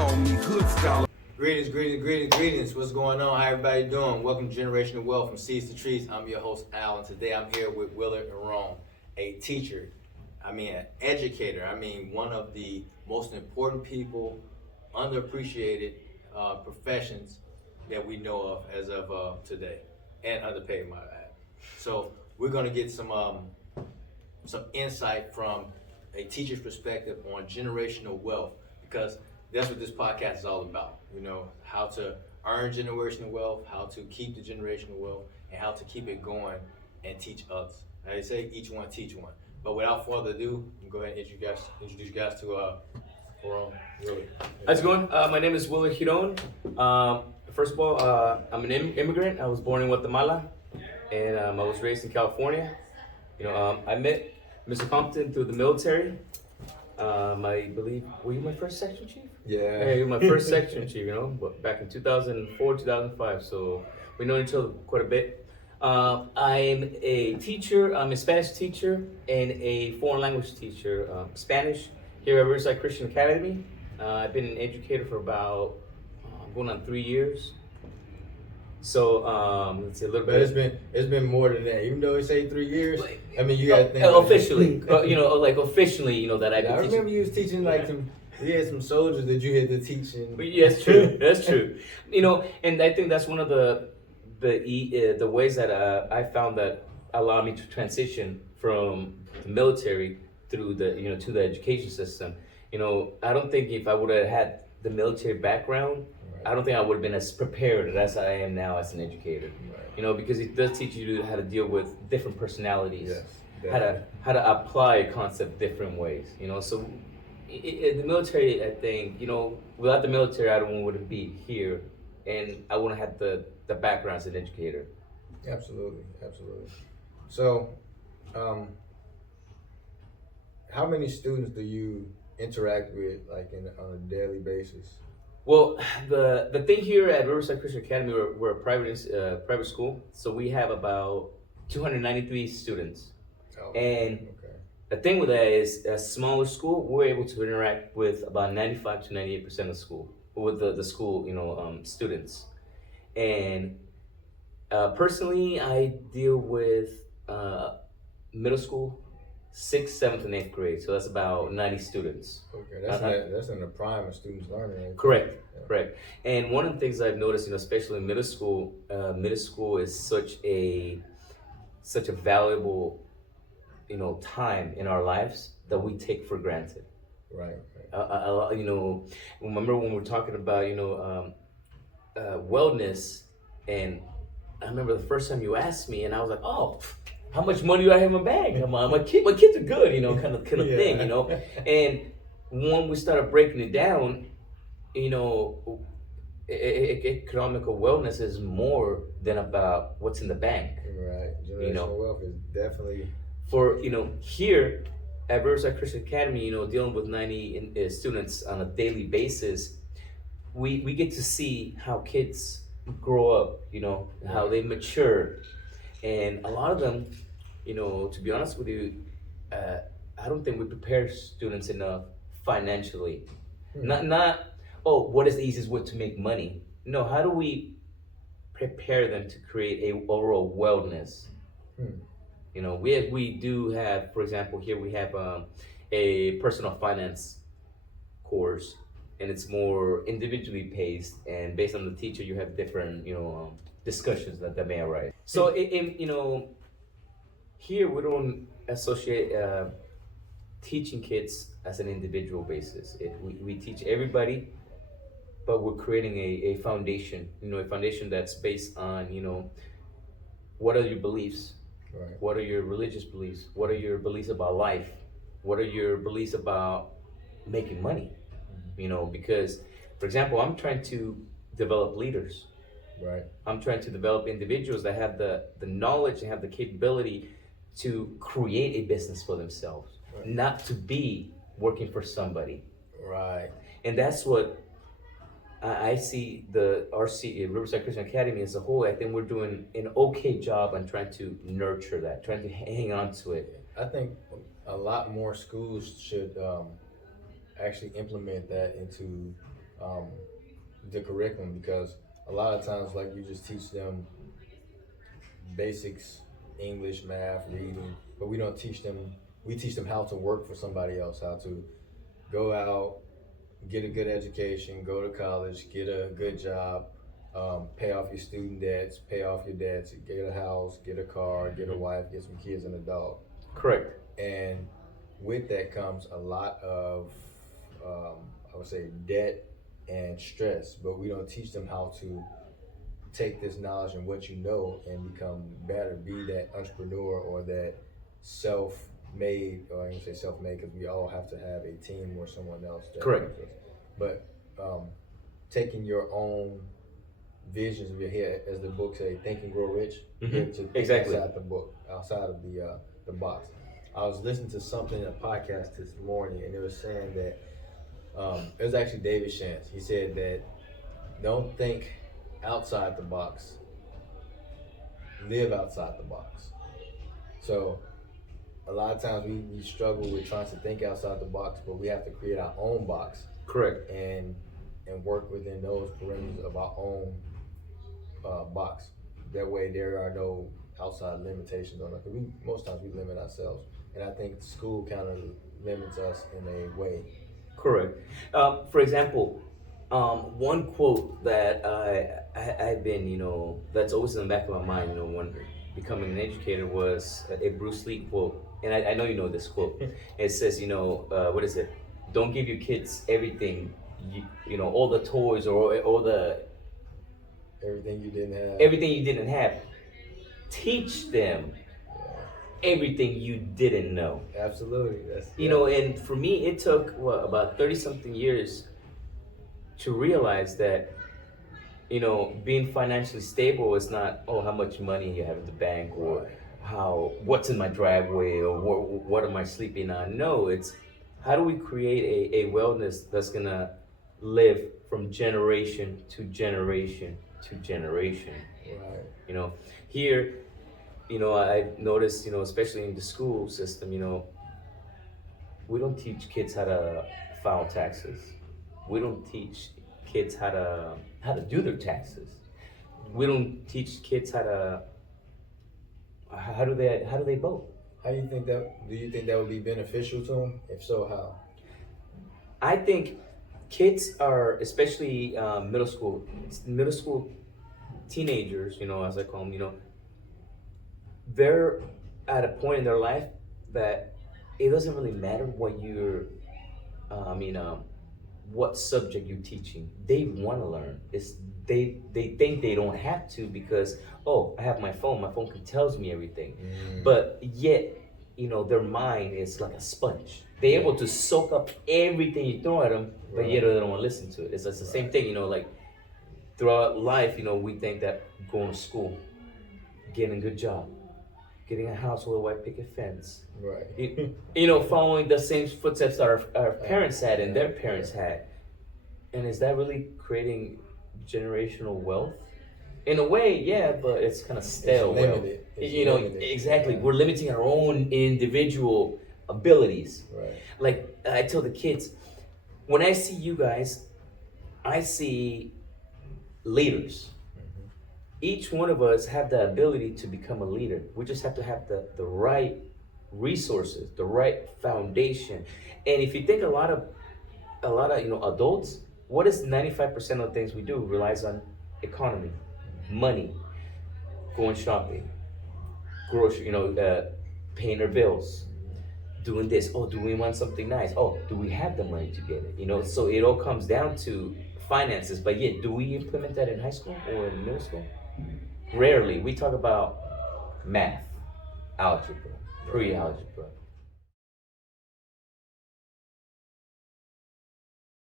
call me hood scholar. Greetings. What's going on? How everybody doing? Welcome to Generational Wealth from Seeds to Trees. I'm your host, Al, and today I'm here with Willard Arone, a teacher, an educator, one of the most important people, underappreciated professions that we know of as of today, and underpaid, might I add. So we're going to get some insight from a teacher's perspective on generational wealth, because that's what this podcast is all about. You know, how to earn generational wealth, how to keep the generational wealth, and how to keep it going and teach others. Now they say each one teach one. But without further ado, go ahead and introduce you guys to Willard. How's it going? My name is Willard Giron. First of all, I'm an immigrant. I was born in Guatemala, and I was raised in California. I met Mr. Compton through the military. I believe, were you my first section chief? Yeah, you were my first section chief, back in 2004, 2005. So we know each other quite a bit. I'm a teacher. I'm a Spanish teacher and a foreign language teacher, Spanish, here at Riverside Christian Academy. I've been an educator for about going on 3 years. So let's see, a little bit. But it's been more than that. Even though it say 3 years, you got to think officially, officially, that I've been I teaching. remember you was teaching some soldiers that you had to teach. Yeah, that's true. That's true. And I think that's one of the ways that I found that allowed me to transition from the military through to the education system. I don't think if I would have had the military background, I don't think I would have been as prepared as I am now as an educator. Right. Because it does teach you how to deal with different personalities, yes, how to apply a concept different ways. So the military, I think, without the military, I wouldn't be here, and I wouldn't have the background as an educator. Absolutely. So, how many students do you interact with, on a daily basis? Well, the thing here at Riverside Christian Academy, we're a private school, so we have about 293 students. Oh, and okay. The thing with that is, a smaller school, we're able to interact with about 95 to 98% of the school, with the school, students. And personally, I deal with middle school, 6th, 7th, and 8th grade, so that's about 90 students. Okay, that's in the prime of students learning. Right? Correct. And one of the things I've noticed, especially in middle school is such a valuable, time in our lives that we take for granted. Right. Remember when we were talking about, wellness, and I remember the first time you asked me, and I was like, oh, how much money do I have in my bag? My kids are good, kind of thing, And when we started breaking it down, economical wellness is more than about what's in the bank. Right. Generational wealth is definitely for here at Riverside Christian Academy. Dealing with 90 students on a daily basis, we get to see how kids grow up, how they mature. And a lot of them, to be honest with you, I don't think we prepare students enough financially. Not what is the easiest way to make money? No, how do we prepare them to create a overall wellness? We do have, for example, here we have a personal finance course, and it's more individually paced, and based on the teacher, you have different, discussions that may arise. So, here we don't associate teaching kids as an individual basis. We teach everybody, but we're creating a foundation, a foundation that's based on, what are your beliefs? Right. What are your religious beliefs? What are your beliefs about life? What are your beliefs about making money? Because, for example, I'm trying to develop leaders. Right. I'm trying to develop individuals that have the knowledge and have the capability to create a business for themselves, right, not to be working for somebody. Right. And that's what I see the RC, Riverside Christian Academy as a whole. I think we're doing an okay job on trying to nurture that, trying to hang on to it. I think a lot more schools should actually implement that into um, the curriculum, because a lot of times, like, you just teach them basics, English, math, reading, but we don't teach them. We teach them how to work for somebody else, how to go out, get a good education, go to college, get a good job, pay off your student debts, pay off your debts, get a house, get a car, get a wife, get some kids and a dog. Correct. And with that comes a lot of, I would say, debt and stress, but we don't teach them how to take this knowledge and what you know and become better, be that entrepreneur or that self-made, or I don't say self-made because we all have to have a team or someone else that Correct. helps us. But taking your own visions of your head, as the book say, Think and Grow Rich, you have to think Exactly. outside the book, outside of the box. I was listening to something in a podcast this morning, and it was saying that it was actually David Shantz. He said that don't think outside the box, live outside the box. So a lot of times we struggle with trying to think outside the box, but we have to create our own box. Correct. And work within those parameters of our own box. That way there are no outside limitations on us. Because most times we limit ourselves, and I think school kind of limits us in a way. Correct. For example, one quote that I've been, that's always in the back of my mind, when becoming an educator, was a Bruce Lee quote, and I know you know this quote. It says, what is it? Don't give your kids everything, all the toys or all the Everything you didn't have. everything you didn't have. Teach them everything you didn't know. Absolutely. That's And for me, it took about 30 something years to realize that, being financially stable is not, how much money you have in the bank, or what's in my driveway, or what am I sleeping on. No, it's how do we create a wellness that's gonna live from generation to generation to generation. Right. Here, I've noticed, especially in the school system, we don't teach kids how to file taxes. We don't teach kids how to do their taxes. We don't teach kids how do they vote. Do you think that would be beneficial to them? If so, how? I think kids are, especially middle school teenagers, as I call them, they're at a point in their life that it doesn't really matter what what subject you're teaching. They want to learn. They think they don't have to because, I have my phone can tells me everything. But yet, their mind is like a sponge. They're able to soak up everything you throw at them, but yet they don't want to listen to it. It's the same thing, like throughout life, we think that going to school, getting a good job, getting a house with a white picket fence, following the same footsteps that our parents had and their parents had. And is that really creating generational wealth? In a way, yeah, but it's kind of stale wealth. Exactly. We're limiting our own individual abilities. Right. Like I tell the kids, when I see you guys, I see leaders. Each one of us have the ability to become a leader. We just have to have the right resources, the right foundation. And if you think a lot of adults, what is 95% of the things we do relies on economy, money, going shopping, grocery, paying our bills, doing this. Oh, do we want something nice? Oh, do we have the money to get it? So it all comes down to finances. But yet, do we implement that in high school or in middle school? Rarely. We talk about math, algebra, pre-algebra,